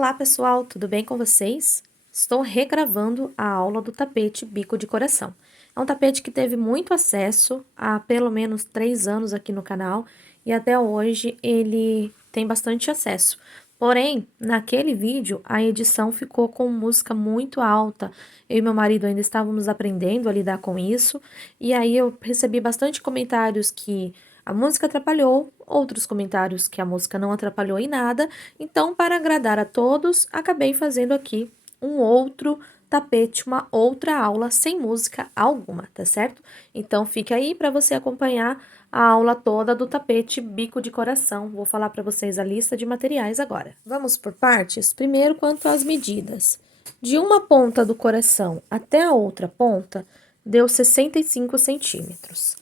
Olá pessoal, tudo bem com vocês? Estou regravando a aula do tapete bico de coração. É um tapete que teve muito acesso há pelo menos 3 anos aqui no canal e até hoje ele tem bastante acesso. Porém, naquele vídeo a edição ficou com música muito alta. Eu e meu marido ainda estávamos aprendendo a lidar com isso e aí eu recebi bastante comentários que a música atrapalhou, outros comentários que a música não atrapalhou em nada. Então, para agradar a todos, acabei fazendo aqui um outro tapete, uma outra aula sem música alguma, tá certo? Então, fique aí para você acompanhar a aula toda do tapete bico de coração. Vou falar para vocês a lista de materiais agora. Vamos por partes? Primeiro, quanto às medidas. De uma ponta do coração até a outra ponta, deu 65 centímetros.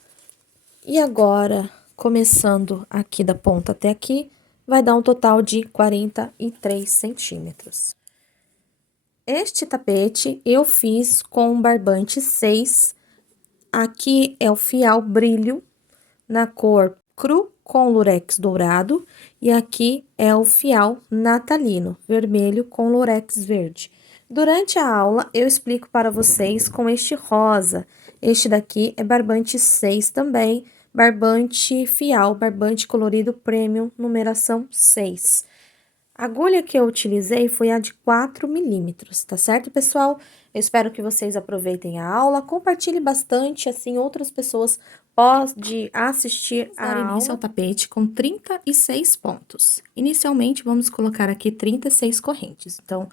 E agora, começando aqui da ponta até aqui, vai dar um total de 43 centímetros. Este tapete eu fiz com um barbante 6. Aqui é o fial brilho na cor cru com lurex dourado. E aqui é o fial natalino, vermelho com lurex verde. Durante a aula, eu explico para vocês com este rosa. Este daqui é barbante 6 também, barbante fial, barbante colorido premium, numeração 6. A agulha que eu utilizei foi a de 4 milímetros, tá certo, pessoal? Eu espero que vocês aproveitem a aula, compartilhe bastante, assim outras pessoas podem assistir a aula. Dar início ao tapete com 36 pontos. Inicialmente, vamos colocar aqui 36 correntes. Então,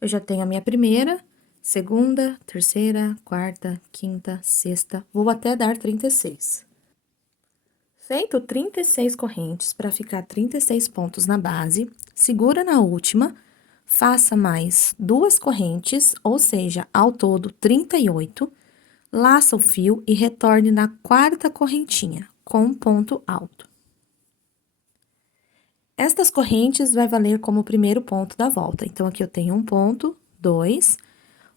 eu já tenho a minha primeira, segunda, terceira, quarta, quinta, sexta, vou até dar 36. Feito 36 correntes para ficar 36 pontos na base, segura na última, faça mais 2 correntes, ou seja, ao todo 38, laça o fio e retorne na quarta correntinha, com um ponto alto. Estas correntes vai valer como o primeiro ponto da volta. Então, aqui eu tenho um ponto, 2.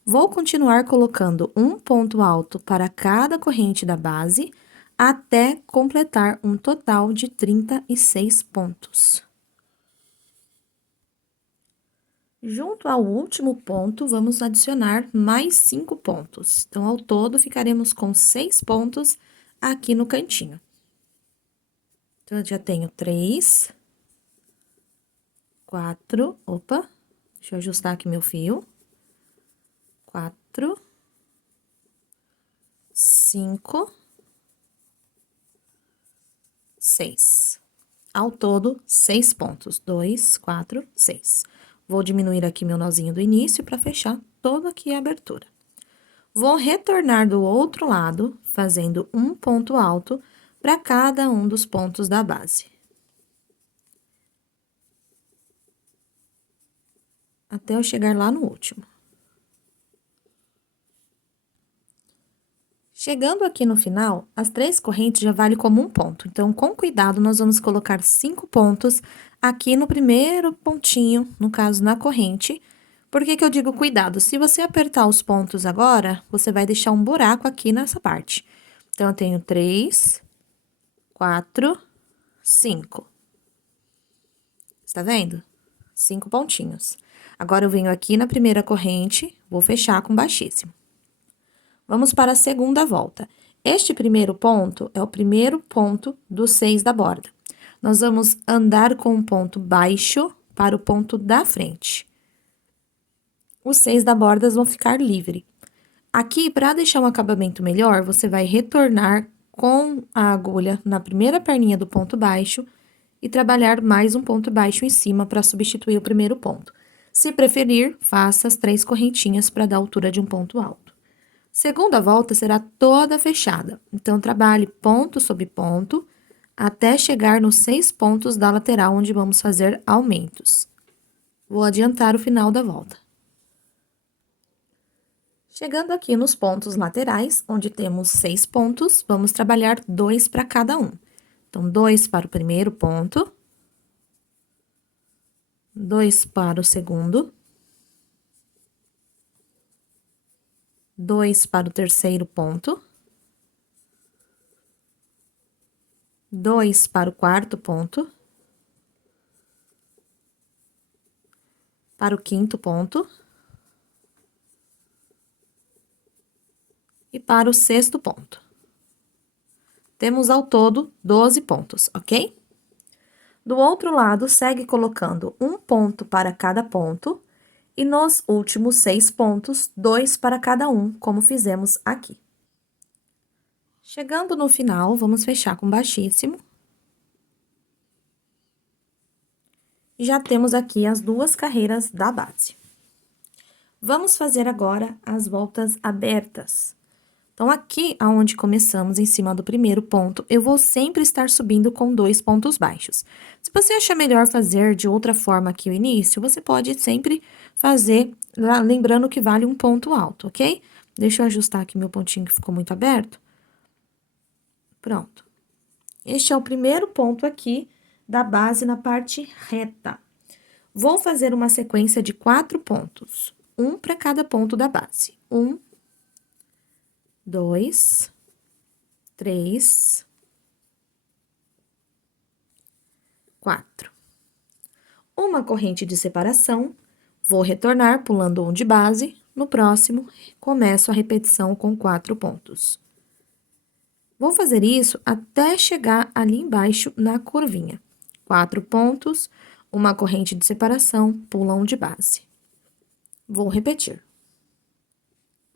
Vou continuar colocando um ponto alto para cada corrente da base, até completar um total de 36 pontos. Junto ao último ponto, vamos adicionar mais 5 pontos. Então, ao todo, ficaremos com 6 pontos aqui no cantinho. Então, eu já tenho 3, 4, opa, deixa eu ajustar aqui meu fio. 4, 5, 6. Ao todo, 6 pontos. 2, 4, 6. Vou diminuir aqui meu nozinho do início para fechar toda aqui a abertura. Vou retornar do outro lado, fazendo um ponto alto para cada um dos pontos da base. Até eu chegar lá no último. Chegando aqui no final, as 3 correntes já valem como um ponto. Então, com cuidado, nós vamos colocar 5 pontos aqui no primeiro pontinho, no caso, na corrente. Por que que eu digo cuidado? Se você apertar os pontos agora, você vai deixar um buraco aqui nessa parte. Então, eu tenho 3, 4, 5. Está vendo? 5 pontinhos. Agora, eu venho aqui na primeira corrente, vou fechar com baixíssimo. Vamos para a segunda volta. Este primeiro ponto é o primeiro ponto do 6 da borda. Nós vamos andar com um ponto baixo para o ponto da frente. Os 6 da borda vão ficar livre. Aqui, para deixar um acabamento melhor, você vai retornar com a agulha na primeira perninha do ponto baixo e trabalhar mais um ponto baixo em cima para substituir o primeiro ponto. Se preferir, faça as 3 correntinhas para dar a altura de um ponto alto. Segunda volta será toda fechada, então, trabalhe ponto sobre ponto, até chegar nos 6 pontos da lateral, onde vamos fazer aumentos. Vou adiantar o final da volta. Chegando aqui nos pontos laterais, onde temos 6 pontos, vamos trabalhar 2 para cada um. Então, 2 para o primeiro ponto, 2 para o segundo, 2 para o terceiro ponto, 2 para o quarto ponto, para o quinto ponto. E para o sexto ponto. Temos ao todo 12 pontos, ok? Do outro lado, segue colocando um ponto para cada ponto. E nos últimos 6 pontos, 2 para cada um, como fizemos aqui. Chegando no final, vamos fechar com baixíssimo. Já temos aqui as duas carreiras da base. Vamos fazer agora as voltas abertas. Então, aqui aonde começamos, em cima do primeiro ponto, eu vou sempre estar subindo com 2 pontos baixos. Se você achar melhor fazer de outra forma aqui o início, você pode sempre fazer, lembrando que vale um ponto alto, ok? Deixa eu ajustar aqui meu pontinho que ficou muito aberto. Pronto. Este é o primeiro ponto aqui da base na parte reta. Vou fazer uma sequência de 4 pontos, um para cada ponto da base. 1, 2, 3, 4. Uma corrente de separação, vou retornar pulando um de base, no próximo, começo a repetição com 4 pontos. Vou fazer isso até chegar ali embaixo na curvinha. 4 pontos, uma corrente de separação, pula um de base. Vou repetir.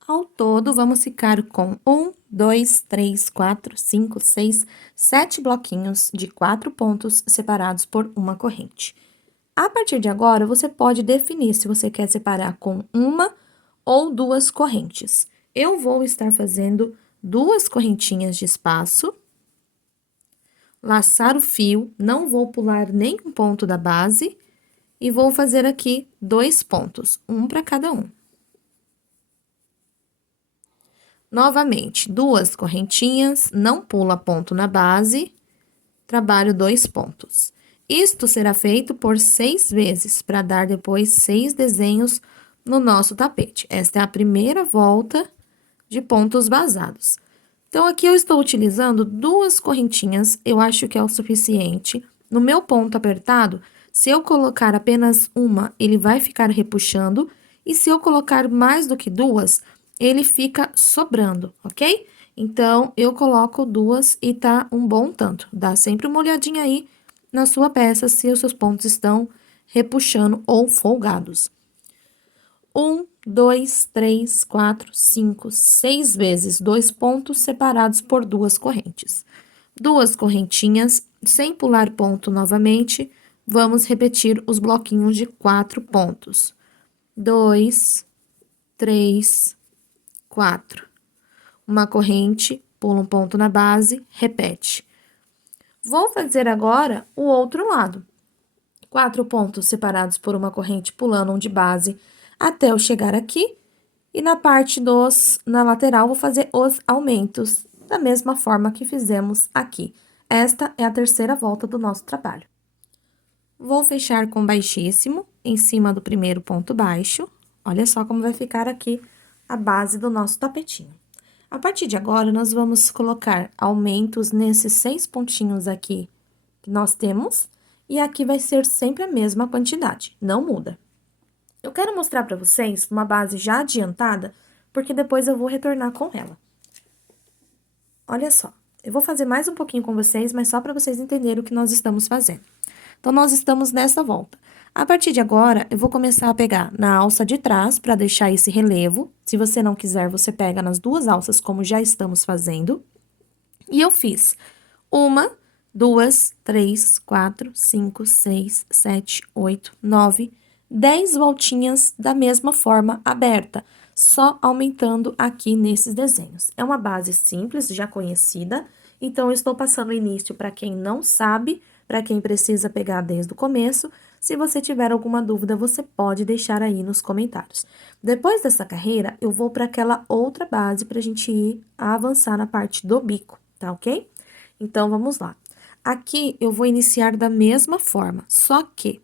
Ao todo, vamos ficar com 1, 2, 3, 4, 5, 6, 7 bloquinhos de 4 pontos separados por uma corrente. A partir de agora, você pode definir se você quer separar com uma ou 2 correntes. Eu vou estar fazendo 2 correntinhas de espaço, laçar o fio, não vou pular nenhum ponto da base, e vou fazer aqui 2 pontos, um para cada um. Novamente, 2 correntinhas, não pula ponto na base, trabalho 2 pontos. Isto será feito por 6 vezes, para dar depois 6 desenhos no nosso tapete. Esta é a primeira volta de pontos vazados. Então, aqui eu estou utilizando 2 correntinhas, eu acho que é o suficiente. No meu ponto apertado, se eu colocar apenas uma, ele vai ficar repuxando, e se eu colocar mais do que 2, ele fica sobrando, ok? Então, eu coloco 2 e tá um bom tanto. Dá sempre uma olhadinha aí na sua peça se os seus pontos estão repuxando ou folgados. 1, 2, 3, 4, 5, 6 vezes 2 pontos separados por 2 correntes. 2 correntinhas, sem pular ponto novamente, vamos repetir os bloquinhos de 4 pontos. 2, 3, 4. Uma corrente, pula um ponto na base, repete. Vou fazer agora o outro lado. 4 pontos separados por uma corrente, pulando um de base, até eu chegar aqui. E na parte na lateral, vou fazer os aumentos, da mesma forma que fizemos aqui. Esta é a terceira volta do nosso trabalho. Vou fechar com baixíssimo, em cima do primeiro ponto baixo. Olha só como vai ficar aqui a base do nosso tapetinho. A partir de agora, nós vamos colocar aumentos nesses 6 pontinhos aqui que nós temos. E aqui vai ser sempre a mesma quantidade, não muda. Eu quero mostrar para vocês uma base já adiantada, porque depois eu vou retornar com ela. Olha só, eu vou fazer mais um pouquinho com vocês, mas só para vocês entenderem o que nós estamos fazendo. Então, nós estamos nessa volta. A partir de agora, eu vou começar a pegar na alça de trás para deixar esse relevo. Se você não quiser, você pega nas 2 alças, como já estamos fazendo. E eu fiz 1, 2, 3, 4, 5, 6, 7, 8, 9, 10 voltinhas da mesma forma aberta, só aumentando aqui nesses desenhos. É uma base simples, já conhecida, então eu estou passando o início para quem não sabe, para quem precisa pegar desde o começo. Se você tiver alguma dúvida, você pode deixar aí nos comentários. Depois dessa carreira, eu vou para aquela outra base para a gente ir avançar na parte do bico, tá ok? Então, vamos lá. Aqui, eu vou iniciar da mesma forma, só que,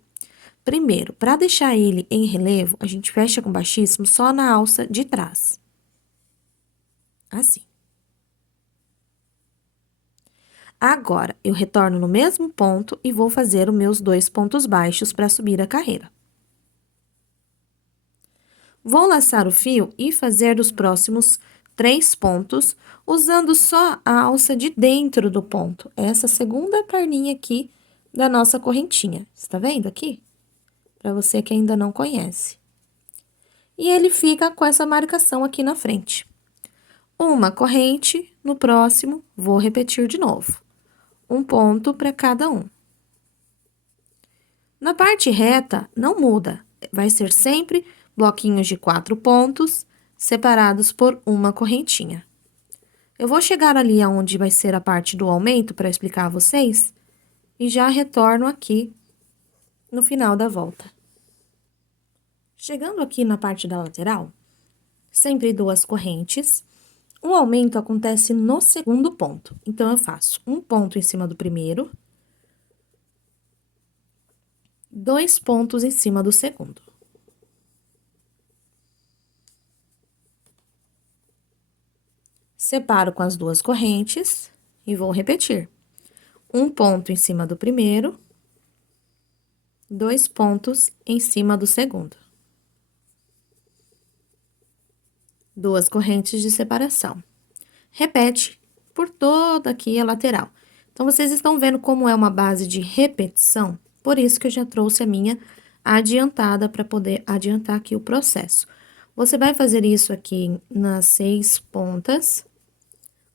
primeiro, para deixar ele em relevo, a gente fecha com baixíssimo só na alça de trás. Assim. Agora, eu retorno no mesmo ponto e vou fazer os meus 2 pontos baixos para subir a carreira. Vou laçar o fio e fazer os próximos 3 pontos, usando só a alça de dentro do ponto, essa segunda perninha aqui da nossa correntinha. Está vendo aqui? Para você que ainda não conhece. E ele fica com essa marcação aqui na frente. Uma corrente, no próximo, vou repetir de novo. Um ponto para cada um. Na parte reta, não muda, vai ser sempre bloquinhos de 4 pontos, separados por uma correntinha. Eu vou chegar ali aonde vai ser a parte do aumento para explicar a vocês, e já retorno aqui no final da volta. Chegando aqui na parte da lateral, sempre 2 correntes. O aumento acontece no segundo ponto. Então, eu faço um ponto em cima do primeiro, 2 pontos em cima do segundo. Separo com as 2 correntes e vou repetir. Um ponto em cima do primeiro, 2 pontos em cima do segundo. 2 correntes de separação. Repete por toda aqui a lateral. Então, vocês estão vendo como é uma base de repetição? Por isso que eu já trouxe a minha adiantada para poder adiantar aqui o processo. Você vai fazer isso aqui nas 6 pontas,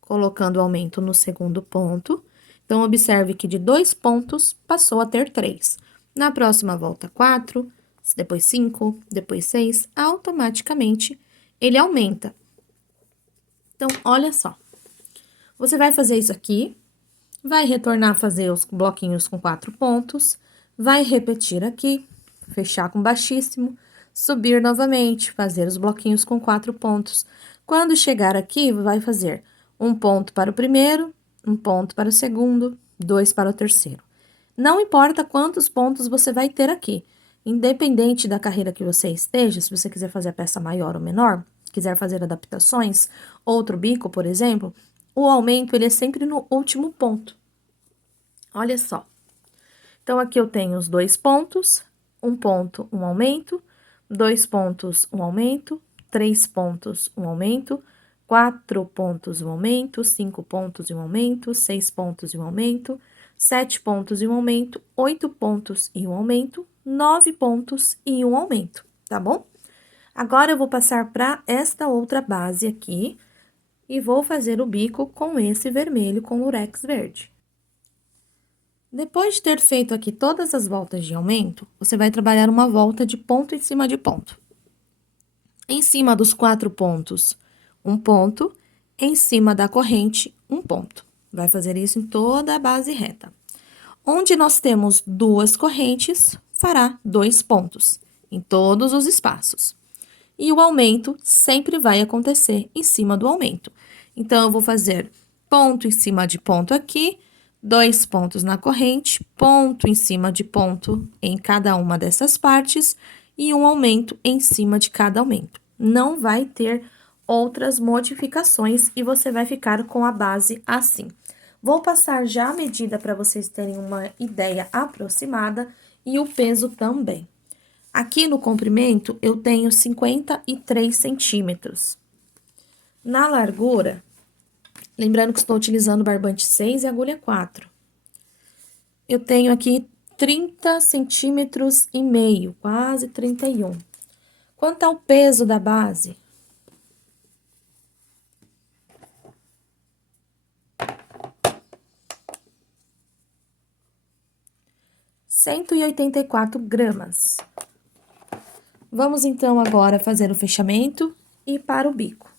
colocando o aumento no segundo ponto. Então, observe que de 2 pontos, passou a ter 3. Na próxima volta, 4, depois 5, depois 6, automaticamente ele aumenta. Então, olha só. Você vai fazer isso aqui, vai retornar a fazer os bloquinhos com 4 pontos, vai repetir aqui, fechar com baixíssimo, subir novamente, fazer os bloquinhos com 4 pontos. Quando chegar aqui, vai fazer um ponto para o primeiro, um ponto para o segundo, 2 para o terceiro. Não importa quantos pontos você vai ter aqui, independente da carreira que você esteja, se você quiser fazer a peça maior ou menor, quiser fazer adaptações, outro bico, por exemplo, o aumento ele é sempre no último ponto. Olha só. Então, aqui eu tenho os 2 pontos, um ponto, um aumento, 2 pontos, um aumento, 3 pontos, um aumento, 4 pontos, um aumento, 5 pontos e um aumento, 6 pontos e um aumento, 7 pontos e um aumento, 8 pontos e um aumento, 9 pontos e um aumento, tá bom? Agora, eu vou passar para esta outra base aqui e vou fazer o bico com esse vermelho com lurex verde. Depois de ter feito aqui todas as voltas de aumento, você vai trabalhar uma volta de ponto em cima de ponto. Em cima dos 4 pontos, um ponto, em cima da corrente, um ponto. Vai fazer isso em toda a base reta. Onde nós temos 2 correntes, fará 2 pontos, em todos os espaços. E o aumento sempre vai acontecer em cima do aumento. Então, eu vou fazer ponto em cima de ponto aqui, 2 pontos na corrente, ponto em cima de ponto em cada uma dessas partes e um aumento em cima de cada aumento. Não vai ter outras modificações e você vai ficar com a base assim. Vou passar já a medida para vocês terem uma ideia aproximada e o peso também. Aqui no comprimento, eu tenho 53 centímetros. Na largura, lembrando que estou utilizando barbante 6 e agulha 4. Eu tenho aqui 30 centímetros e meio, quase 31. Quanto ao peso da base? £184. Vamos, então, agora fazer o fechamento e para o bico.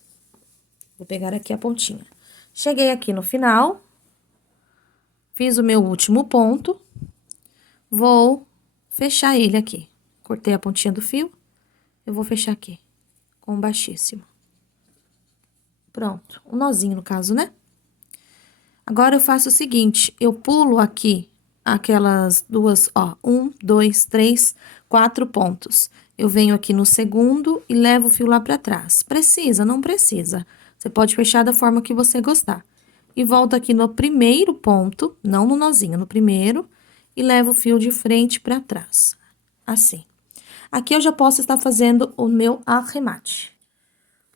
Vou pegar aqui a pontinha. Cheguei aqui no final, fiz o meu último ponto, vou fechar ele aqui. Cortei a pontinha do fio, eu vou fechar aqui, com baixíssimo. Pronto, um nozinho no caso, né? Agora, eu faço o seguinte, eu pulo aqui aquelas duas, ó, 1, 2, 3, 4 pontos. Eu venho aqui no segundo e levo o fio lá pra trás. Precisa? Não precisa. Você pode fechar da forma que você gostar. E volto aqui no primeiro ponto, não no nozinho, no primeiro, e levo o fio de frente pra trás. Assim. Aqui eu já posso estar fazendo o meu arremate.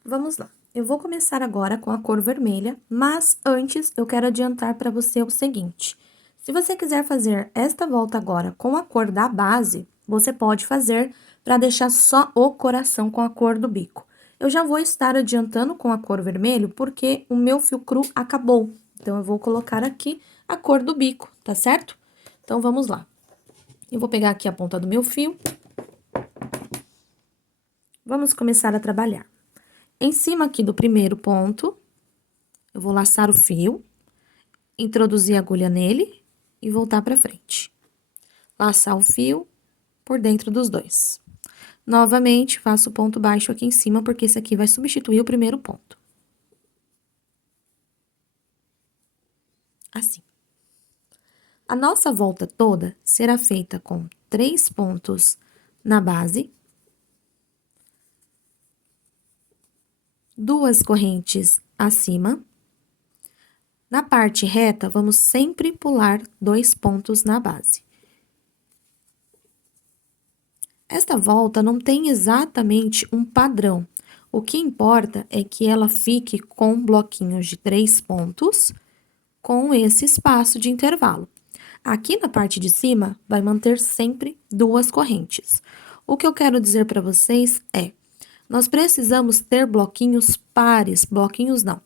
Vamos lá. Eu vou começar agora com a cor vermelha, mas antes eu quero adiantar para você o seguinte. Se você quiser fazer esta volta agora com a cor da base, você pode fazer para deixar só o coração com a cor do bico. Eu já vou estar adiantando com a cor vermelho porque o meu fio cru acabou. Então, eu vou colocar aqui a cor do bico, tá certo? Então, vamos lá. Eu vou pegar aqui a ponta do meu fio. Vamos começar a trabalhar. Em cima aqui do primeiro ponto, eu vou laçar o fio, introduzir a agulha nele e voltar pra frente. Laçar o fio por dentro dos dois. Novamente, faço o ponto baixo aqui em cima, porque esse aqui vai substituir o primeiro ponto. Assim. A nossa volta toda será feita com 3 pontos na base, 2 correntes acima. Na parte reta, vamos sempre pular 2 pontos na base. Esta volta não tem exatamente um padrão. O que importa é que ela fique com bloquinhos de 3 pontos, com esse espaço de intervalo. Aqui na parte de cima, vai manter sempre 2 correntes. O que eu quero dizer para vocês é, nós precisamos ter bloquinhos pares, bloquinhos não,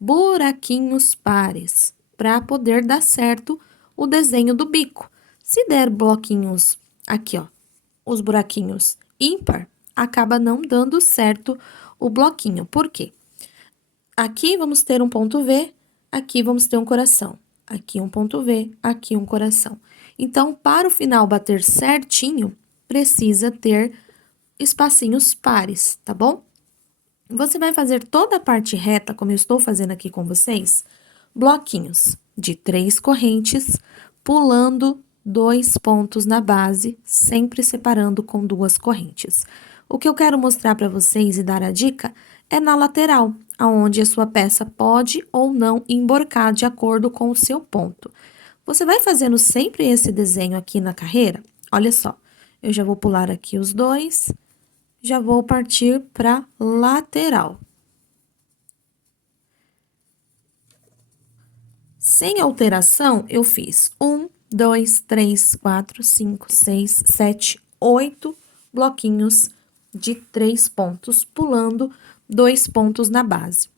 buraquinhos pares, para poder dar certo o desenho do bico. Se der bloquinhos aqui, ó, os buraquinhos ímpar, acaba não dando certo o bloquinho. Por quê? Aqui vamos ter um ponto V, aqui vamos ter um coração. Aqui um ponto V, aqui um coração. Então, para o final bater certinho, precisa ter espacinhos pares, tá bom? Você vai fazer toda a parte reta, como eu estou fazendo aqui com vocês, bloquinhos de 3 correntes, pulando 2 pontos na base, sempre separando com 2 correntes. O que eu quero mostrar para vocês e dar a dica é na lateral, aonde a sua peça pode ou não emborcar de acordo com o seu ponto. Você vai fazendo sempre esse desenho aqui na carreira? Olha só, eu já vou pular aqui os 2, já vou partir para lateral. Sem alteração, eu fiz 1, 2, 3, 4, 5, 6, 7, 8 bloquinhos de 3 pontos, pulando 2 pontos na base.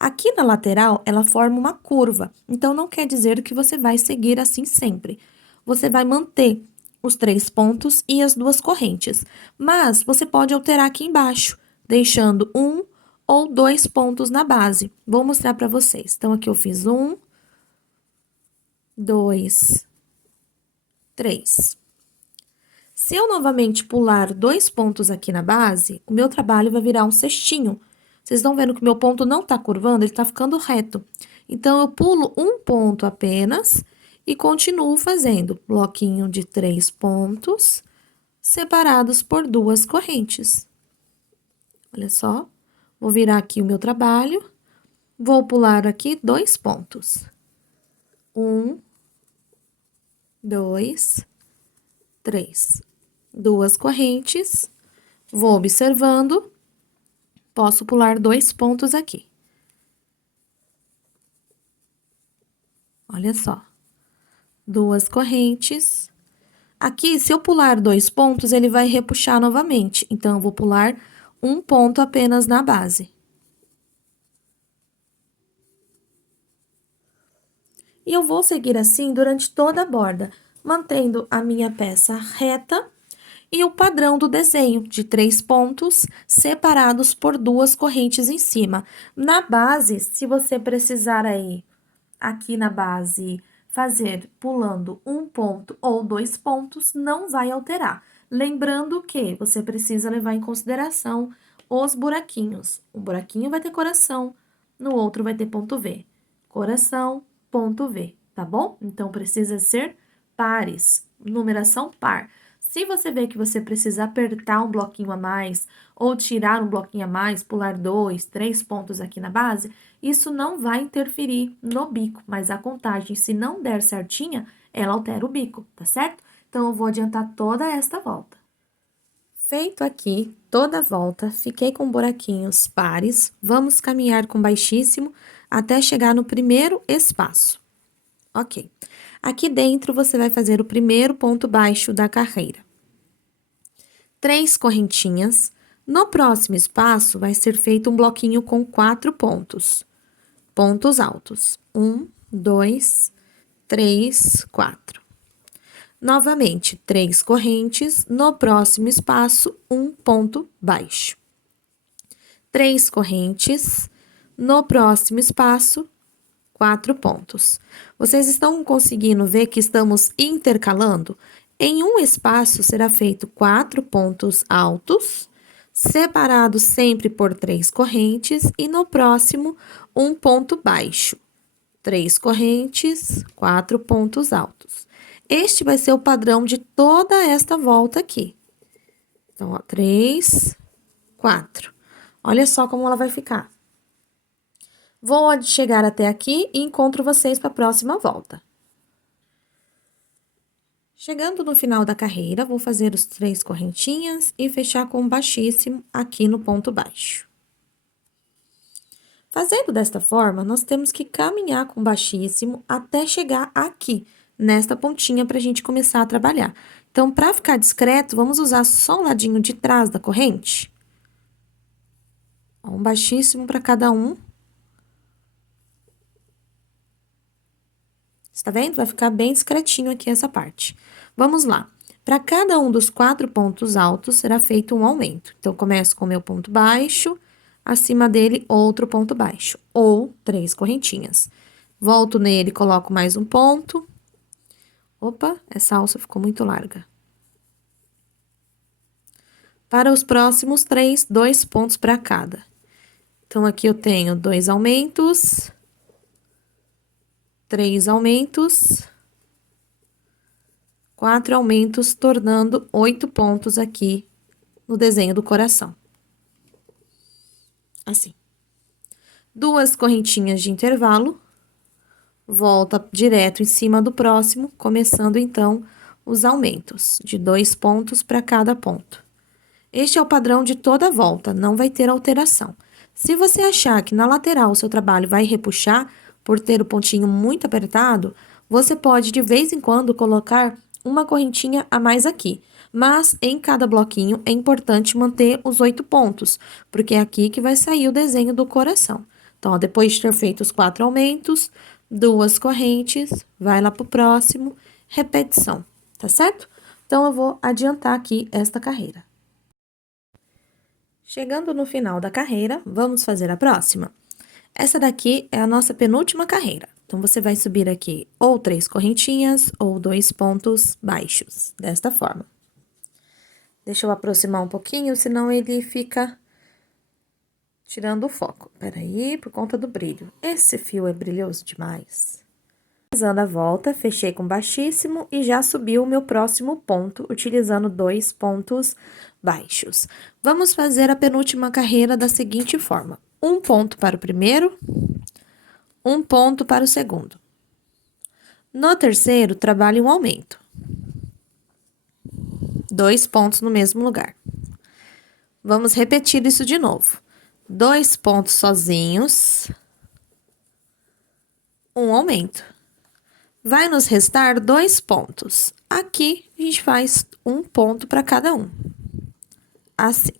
Aqui na lateral, ela forma uma curva, então não quer dizer que você vai seguir assim sempre. Você vai manter os 3 pontos e as 2 correntes, mas você pode alterar aqui embaixo, deixando 1 ou 2 pontos na base. Vou mostrar para vocês. Então, aqui eu fiz 1, 2, 3. Se eu novamente pular 2 pontos aqui na base, o meu trabalho vai virar um cestinho. Vocês estão vendo que o meu ponto não tá curvando, ele tá ficando reto. Então, eu pulo um ponto apenas e continuo fazendo bloquinho de 3 pontos, separados por 2 correntes. Olha só, vou virar aqui o meu trabalho, vou pular aqui 2 pontos. 1, 2, 3. 2 correntes, vou observando, posso pular 2 pontos aqui. Olha só, 2 correntes. Aqui, se eu pular 2 pontos, ele vai repuxar novamente. Então, eu vou pular um ponto apenas na base. E eu vou seguir assim durante toda a borda, mantendo a minha peça reta e o padrão do desenho, de 3 pontos separados por 2 correntes em cima. Na base, se você precisar aí, aqui na base, fazer pulando um ponto ou 2 pontos, não vai alterar. Lembrando que você precisa levar em consideração os buraquinhos. O buraquinho vai ter coração, no outro vai ter ponto V. Coração, ponto V, tá bom? Então, precisa ser pares, numeração par. Se você vê que você precisa apertar um bloquinho a mais, ou tirar um bloquinho a mais, pular 2, 3 pontos aqui na base, isso não vai interferir no bico, mas a contagem, se não der certinha, ela altera o bico, tá certo? Então, eu vou adiantar toda esta volta. Feito aqui toda a volta, fiquei com buraquinhos pares, vamos caminhar com baixíssimo até chegar no primeiro espaço. Ok. Aqui dentro, você vai fazer o primeiro ponto baixo da carreira. 3 correntinhas. No próximo espaço, vai ser feito um bloquinho com 4 pontos. Pontos altos. 1, 2, 3, 4. Novamente, 3 correntes. No próximo espaço, um ponto baixo. 3 correntes. No próximo espaço, 4 pontos. Vocês estão conseguindo ver que estamos intercalando? Em um espaço será feito 4 pontos altos, separados sempre por 3 correntes, e no próximo, um ponto baixo. 3 correntes, 4 pontos altos. Este vai ser o padrão de toda esta volta aqui. Então, ó, 3, 4. Olha só como ela vai ficar. Vou chegar até aqui e encontro vocês para a próxima volta. Chegando no final da carreira, vou fazer os 3 correntinhas e fechar com baixíssimo aqui no ponto baixo. Fazendo desta forma, nós temos que caminhar com baixíssimo até chegar aqui, nesta pontinha, para a gente começar a trabalhar. Então, para ficar discreto, vamos usar só o ladinho de trás da corrente. Um baixíssimo para cada um. Está vendo? Vai ficar bem discretinho aqui essa parte. Vamos lá. Para cada um dos 4 pontos altos, será feito um aumento. Então, começo com o meu ponto baixo, acima dele, outro ponto baixo, ou 3 correntinhas. Volto nele, coloco mais um ponto. Opa, essa alça ficou muito larga. Para os próximos 3, 2 pontos para cada. Então, aqui eu tenho 2 aumentos, 3 aumentos, 4 aumentos, tornando 8 pontos aqui no desenho do coração. Assim. 2 correntinhas de intervalo, volta direto em cima do próximo, começando então os aumentos, de 2 pontos para cada ponto. Este é o padrão de toda a volta, não vai ter alteração. Se você achar que na lateral o seu trabalho vai repuxar, por ter o pontinho muito apertado, você pode de vez em quando colocar uma correntinha a mais aqui. Mas em cada bloquinho é importante manter os 8 pontos, porque é aqui que vai sair o desenho do coração. Então, ó, depois de ter feito os 4 aumentos, 2 correntes, vai lá pro próximo, repetição, tá certo? Então, eu vou adiantar aqui esta carreira. Chegando no final da carreira, vamos fazer a próxima. Essa daqui é a nossa penúltima carreira. Então, você vai subir aqui ou 3 correntinhas ou 2 pontos baixos, desta forma. Deixa eu aproximar um pouquinho, senão ele fica tirando o foco. Peraí, por conta do brilho. Esse fio é brilhoso demais. Finalizando a volta, fechei com baixíssimo e já subi o meu próximo ponto, utilizando 2 pontos baixos. Vamos fazer a penúltima carreira da seguinte forma. Um ponto para o primeiro, um ponto para o segundo. No terceiro, trabalhe um aumento. 2 pontos no mesmo lugar. Vamos repetir isso de novo. 2 pontos sozinhos, um aumento. Vai nos restar 2 pontos. Aqui, a gente faz um ponto para cada um. Assim.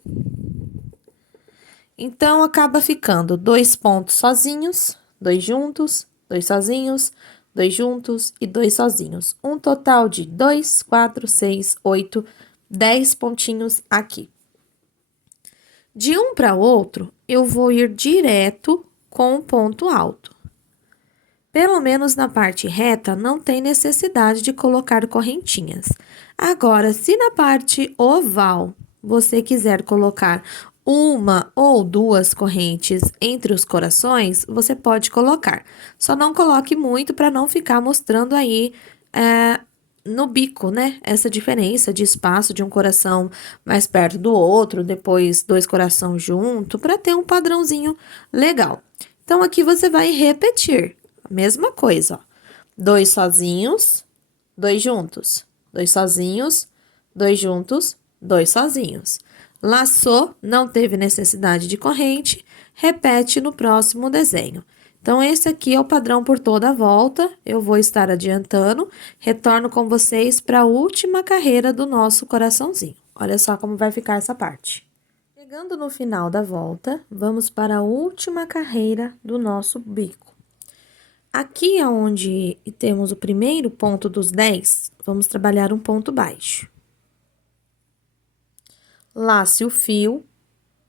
Então, acaba ficando 2 pontos sozinhos, 2 juntos, 2 sozinhos, 2 juntos e 2 sozinhos. Um total de 2, 4, 6, 8, 10 pontinhos aqui. De um para o outro, eu vou ir direto com o ponto alto. Pelo menos na parte reta, não tem necessidade de colocar correntinhas. Agora, se na parte oval você quiser colocar uma ou 2 correntes entre os corações, você pode colocar. Só não coloque muito para não ficar mostrando aí no bico, né? Essa diferença de espaço de um coração mais perto do outro, depois 2 corações junto, para ter um padrãozinho legal. Então, aqui você vai repetir a mesma coisa, ó. 2 sozinhos, 2 juntos, 2 sozinhos, 2 juntos, 2 sozinhos. Laçou, não teve necessidade de corrente, repete no próximo desenho. Então, esse aqui é o padrão por toda a volta. Eu vou estar adiantando, retorno com vocês para a última carreira do nosso coraçãozinho. Olha só como vai ficar essa parte. Chegando no final da volta, vamos para a última carreira do nosso bico. Aqui é onde temos o primeiro ponto dos 10, vamos trabalhar um ponto baixo. Lace o fio,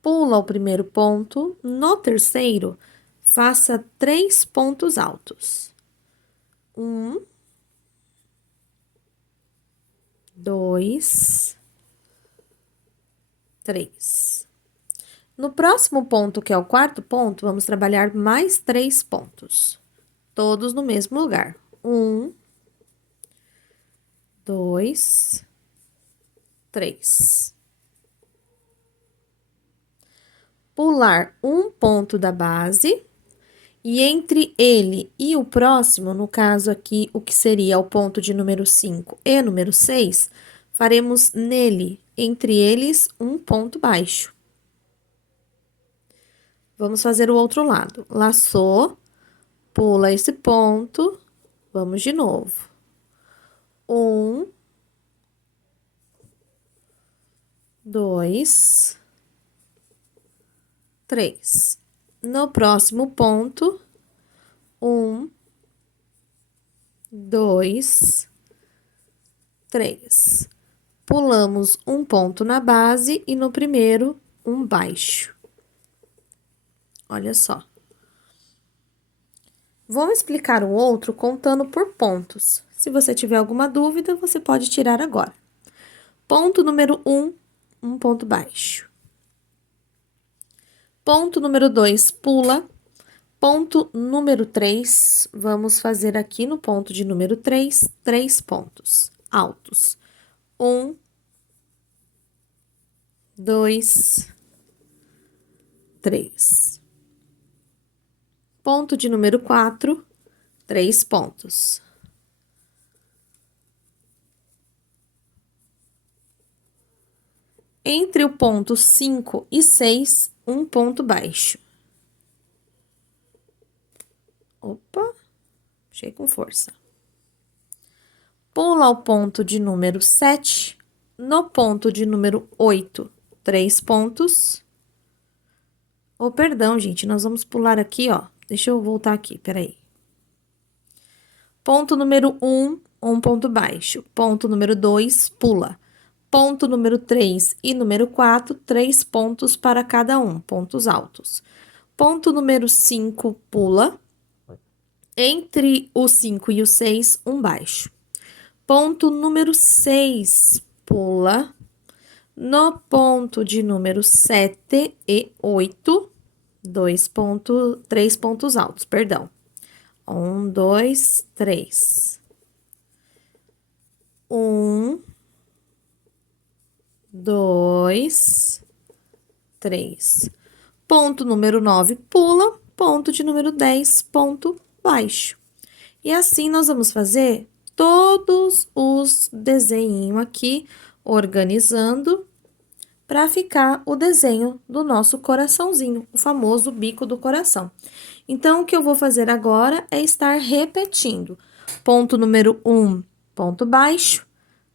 pula o primeiro ponto, no terceiro, faça 3 pontos altos. 1, 2, 3. No próximo ponto, que é o quarto ponto, vamos trabalhar mais 3 pontos, todos no mesmo lugar. 1, 2, 3. Pular um ponto da base, e entre ele e o próximo, no caso aqui, o que seria o ponto de número 5 e número 6, faremos nele, entre eles, um ponto baixo. Vamos fazer o outro lado. Laçou, pula esse ponto, vamos de novo. 1, 2, 3. No próximo ponto, 1, 2, 3. Pulamos um ponto na base e no primeiro, um baixo. Olha só. Vou explicar o outro contando por pontos. Se você tiver alguma dúvida, você pode tirar agora. Ponto número 1, um ponto baixo. Ponto número 2, pula. Ponto número 3, vamos fazer aqui no ponto de número 3, 3 pontos altos. 1, 2, 3. Ponto de número 4, 3 pontos. Entre o ponto 5 e 6, um ponto baixo. Opa, puxei com força. Pula ao ponto de número 7, no ponto de número 8, 3 pontos. Oh, perdão, gente, nós vamos pular aqui, ó. Deixa eu voltar aqui, peraí. Ponto número 1, um ponto baixo. Ponto número 2, pula. Ponto número 3 e número 4, 3 pontos para cada um, pontos altos. Ponto número 5, pula. Entre o 5 e o 6, um baixo. Ponto número 6, pula. No ponto de número 7 e 8, 3 pontos altos, perdão. 1, 2, 3. 1, 2, 3. Ponto número 9, pula. Ponto de número 10, ponto baixo. E assim, nós vamos fazer todos os desenhinhos aqui, organizando, para ficar o desenho do nosso coraçãozinho, o famoso bico do coração. Então, o que eu vou fazer agora é estar repetindo. Ponto número 1, ponto baixo.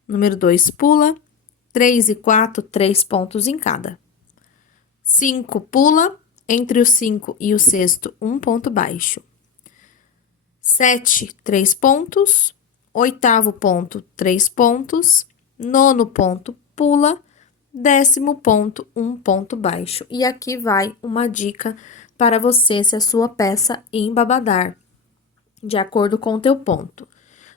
Número 2, pula. 3 e 4, 3 pontos em cada. 5, pula. Entre o 5 e o sexto, um ponto baixo. 7, 3 pontos. Oitavo ponto, 3 pontos. Nono ponto, pula. 10º ponto, um ponto baixo. E aqui vai uma dica para você se a sua peça embabadar, de acordo com o teu ponto.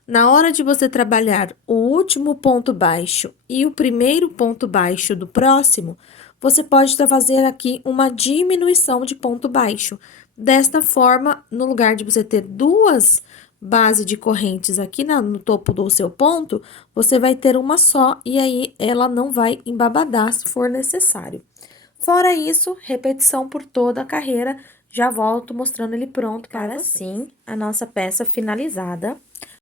Na hora de você trabalhar o último ponto baixo e o primeiro ponto baixo do próximo, você pode fazer aqui uma diminuição de ponto baixo. Desta forma, no lugar de você ter duas bases de correntes aqui no topo do seu ponto, você vai ter uma só e aí ela não vai embabadar se for necessário. Fora isso, repetição por toda a carreira. Já volto mostrando ele pronto para assim a nossa peça finalizada.